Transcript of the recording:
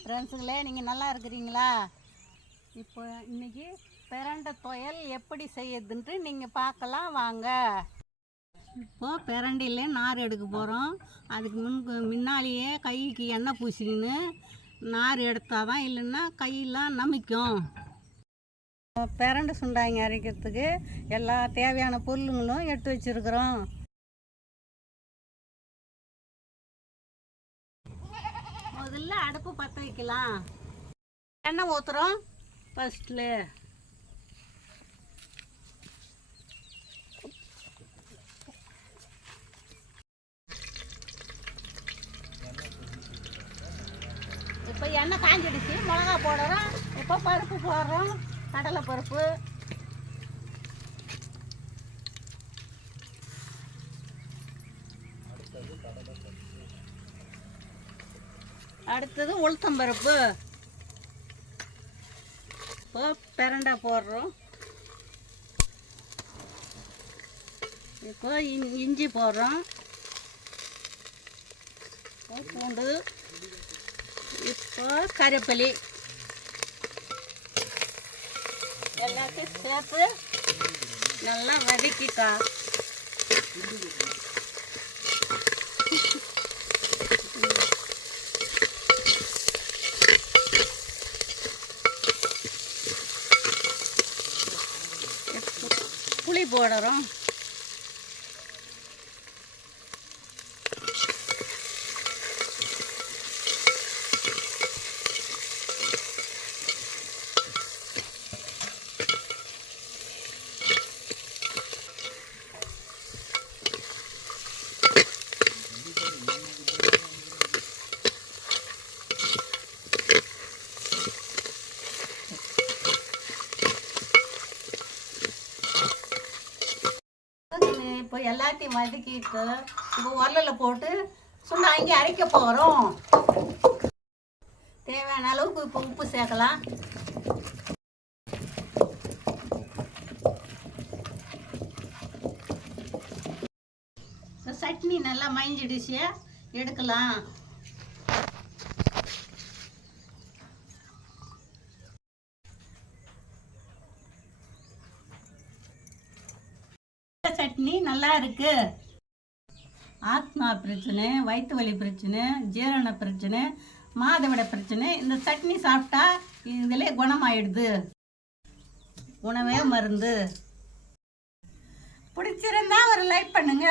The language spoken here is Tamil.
ஃப்ரெண்ட்ஸுங்களே, நீங்கள் நல்லா இருக்கிறீங்களா? இப்போ இன்றைக்கி பிரண்டை துவையல் எப்படி செய்யுதுன்ட்டு நீங்கள் பார்க்கலாம் வாங்க. இப்போது பிரண்டையிலே நார் எடுக்க போகிறோம். அதுக்கு முன்னாலேயே கைக்கு எண்ணெய் பூசிக்கின்னு நார் எடுத்தால் தான், இல்லைன்னா கையெல்லாம் நமிக்கும். பிரண்டை சுண்டாங்கி அரைக்கிறதுக்கு எல்லா தேவையான பொருளுங்களும் எடுத்து வச்சுருக்குறோம். முதல்ல அடுப்பு பற்ற வைக்கலாம். எண்ணெய் ஊற்றுறோம். ஃபஸ்ட்டில் இப்போ எண்ணெய் காஞ்சிடுச்சு. மிளகா போடுறோம். இப்போ பருப்பு போடுறோம். கடலை பருப்பு, அடுத்தது உளுத்தம்பருப்பு. இப்போ பிரண்டை போடுறோம். இப்போ இஞ்சி போடுறோம். பூண்டு, இப்போ கருவேப்பிலை எல்லாத்தையும் சேர்த்து நல்லா வதக்கிக்கா. புளி போடுறோம். இப்போ எல்லாத்தையும் வதக்கிட்டு இப்போ உரலில் போட்டு சுண்டாங்கி அரைக்க போகிறோம். தேவையான அளவுக்கு இப்போ உப்பு சேர்க்கலாம். சட்னி நல்லா மயஞ்சிடுச்சு, எடுக்கலாம். சட்னி நல்லா இருக்கு. ஆத்மா பிரச்சனை, வயிற்று வலி பிரச்சனை, ஜீரண பிரச்சனை, மாதவிட பிரச்சனை இந்த சட்னி சாப்பிட்டா இதிலே குணமாயிடுது. உணவே மருந்து. பிடிச்சிருந்தா ஒரு லைக் பண்ணுங்க.